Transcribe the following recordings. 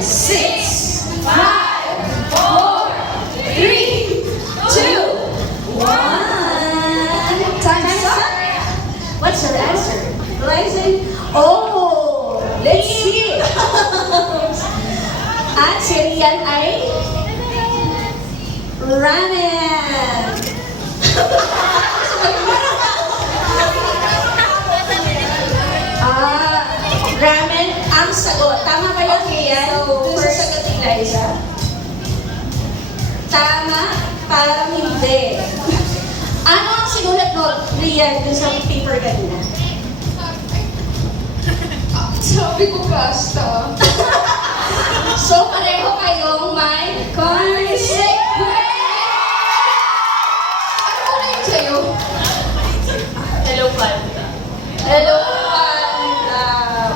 6, 5, 4, 3, 2, 1. Time's up. What's your answer? Rising? Oh, let's see. At si Rian ay ramen. Ramen ang sagot. Tama ba yun, Rian? Dun sa sagot ni Liza? Tama? Parang hindi. Ano ang sinulat mo, Rian, dun sa paper kanina? Sabi ko pasta. So, pareho kayong may consequence. Ano ko na yun sa'yo? Hello, Panda. Hello, Panda.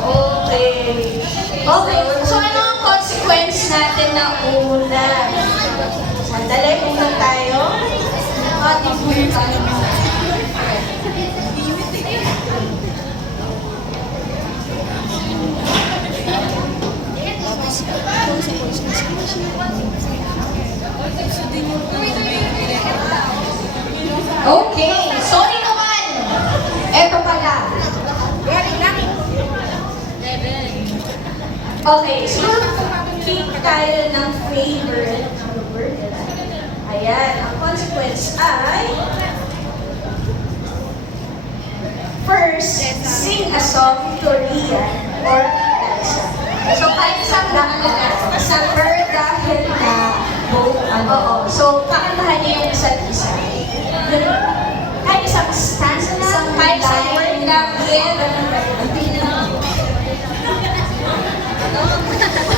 Okay. Okay. So, ano ang consequence natin na una? Sandali, kung tayo. Ating punta. Okay, sorry naman. Eto pala. Okay, siguro pick tayo ng favorite word. Ayan, ang consequence ay first, sing a song to Rian or Liza. So, kahit isang verb dahil na both, oo. So, kakantahan niyo yung isa't isa. Kahit isang stanza lang, kahit isang word lang,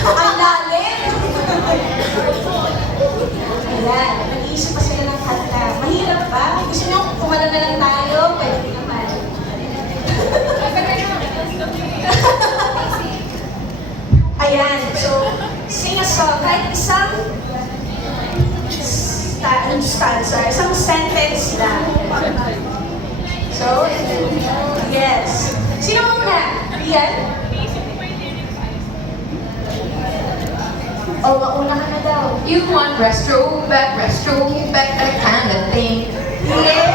ang lalim! Ayan, nag-iisip pa sila ng kanta. Mahirap ba? Gusto niyo kumala na lang tayo? Pwede naman. Ayan, so, sing a song, kahit isang stanza, isang sentence lang. So, yes. Sino muna? Rian? O, mauna ka na daw. You want restroom back, that kind of thing. Yeah!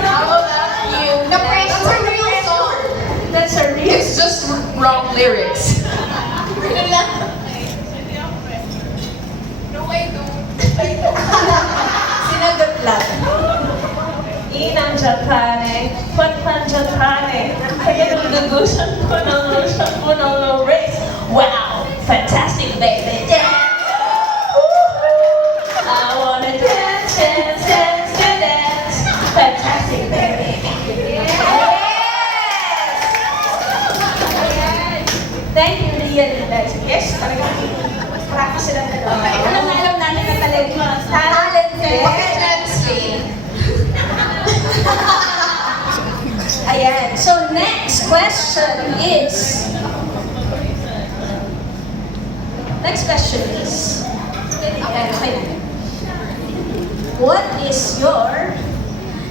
How about you? That's a real song. That's a real. It's just wrong lyrics. No, I don't. Sinagot lang. Inang Japane, Patpan Japane, kaya nung dugusan ko ng race. Wow, fantastic baby, dance! I wanna dance, dance, dance, dance, fantastic baby. Yes! Thank you, Rian and Liza. Yes, talagang practice sila na doon. Alam namin na talagang talented. Pag-translate. Ayan. So, next question is... Ayan, okay na. What is your...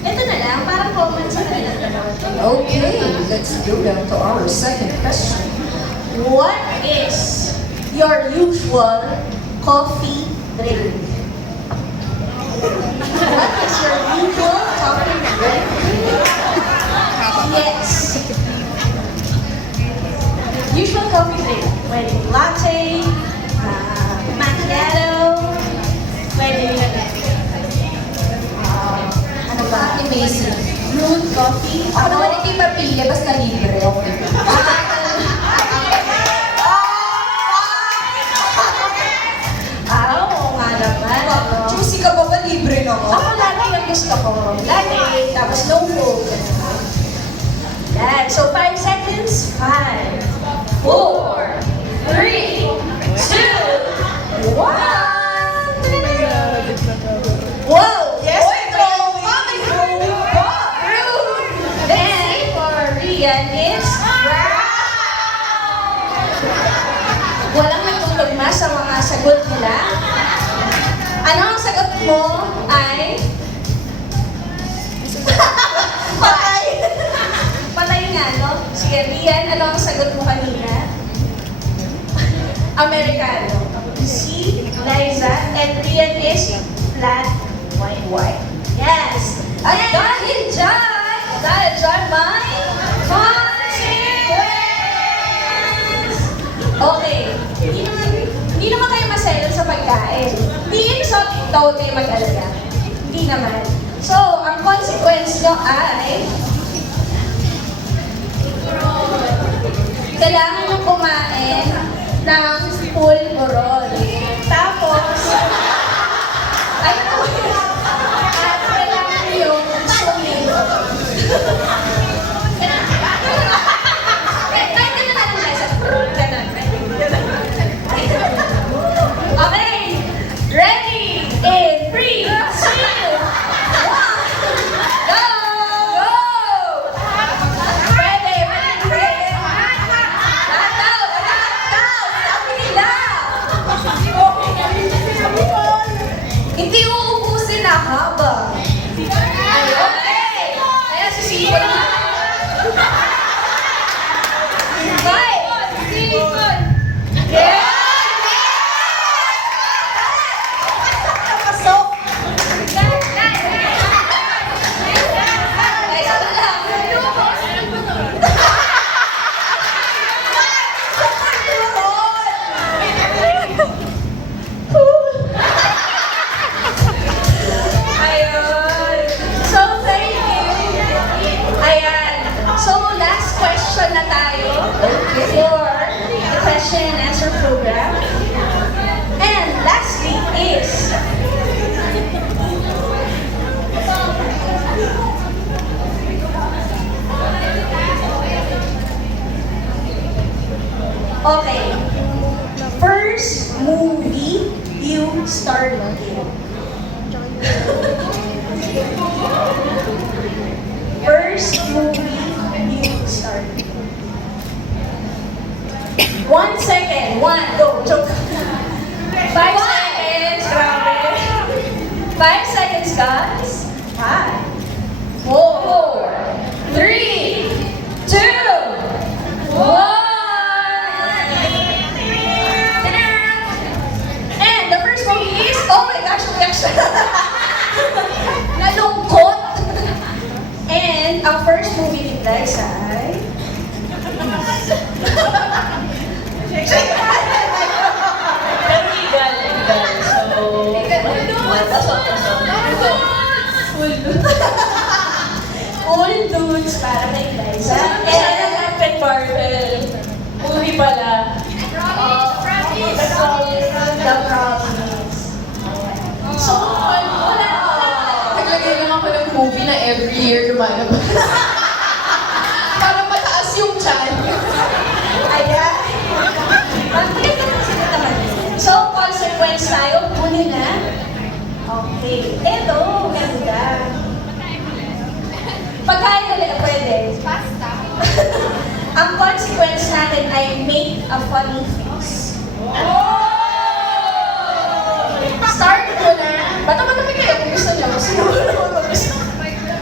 Ito na lang, parang comment sa kanilang dalawa. Okay, let's go down to our second question. What is your usual coffee drink? What is your usual coffee drink? Yes. Usual coffee drink. Pwede latte, macchiato, pwede ano ba? Amazing. Brewed coffee. Ako naman hindi mapili, basta libre. Okay. Oo nga naman. Choosy ka ba ba libre naman? Ako lagi yung gusto ko. Lagi, tapos no food. Yan. So, 5 seconds. 5, 4, 3, 2, 1. Wow! Yes, Oy, true! may throwing pa! True! Then, for Rian is walang nagtulog ma sa mga sagot nila. Ano ang sagot mo ay... Patay! Patay nga, no? Americano. Si Liza and Rian is flat white. Yes! At dahil dyan, may consequence! Okay, hindi naman kayo masayang sa pagkain. Hindi yun sa tawag kayo mag-alala. Hindi naman. So, ang consequence nyo ay kailangan nyo kumain ng full moron. Tapos, at kailangan nyo swimming. Kahit ganun na lang guys. Ganun. Okay. Ready? In 3, 2, 1. Go! Go! Pwede. Lahat daw. Sabi nila. Hindi uubusin na haba. Ay, okay. Kaya sisipon na. Sipon. Yeah! Pasok. Ay, sabi lang. Ayun. So, thank you. Ayan. So, last question na tayo for the question and answer program. And lastly is, okay, first movie you starred in. First movie you starred in. 1 second. 1, go. Joke. 5 seconds. Grabe. 5 seconds, guys. 5, 4, 3, 2, 1. And the first movie is, oh my gosh, reaction. Nalungkot. And ang first movie ni Liza ay Pero legal. So, All dudes para kay Liza. Sana Captain Marvel. Movie pala. The Promise. So, wala. Naglagay lang ako ng movie na every year lumalabas. Para mataas yung chan. Ayan. Pagkulit naman sila naman. So, consequence tayo. Kunin na. Okay. Eto, ganda. Pagkain ulit, pwede. Pasta. Ang consequence natin ay make a funny face. Start ko na. Ba't naman namin kayo kung gusto niyo?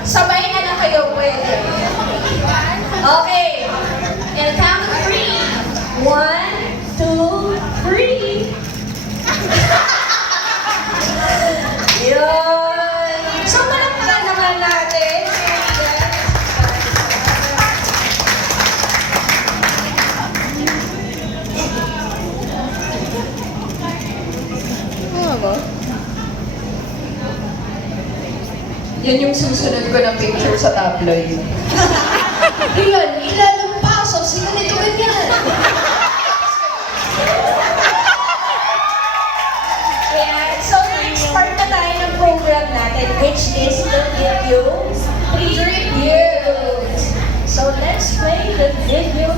Sabay na lang kayo, pwede. Okay. And count to 3. 1, 2, 3. Yun. So, malakpan naman natin. Yan yung susunod ko na picture sa tabloid. Rian, ilalampaso. Sino nito ganyan? Ayan. So, next part na tayo ng program natin, which is the video tribute. So, let's play the video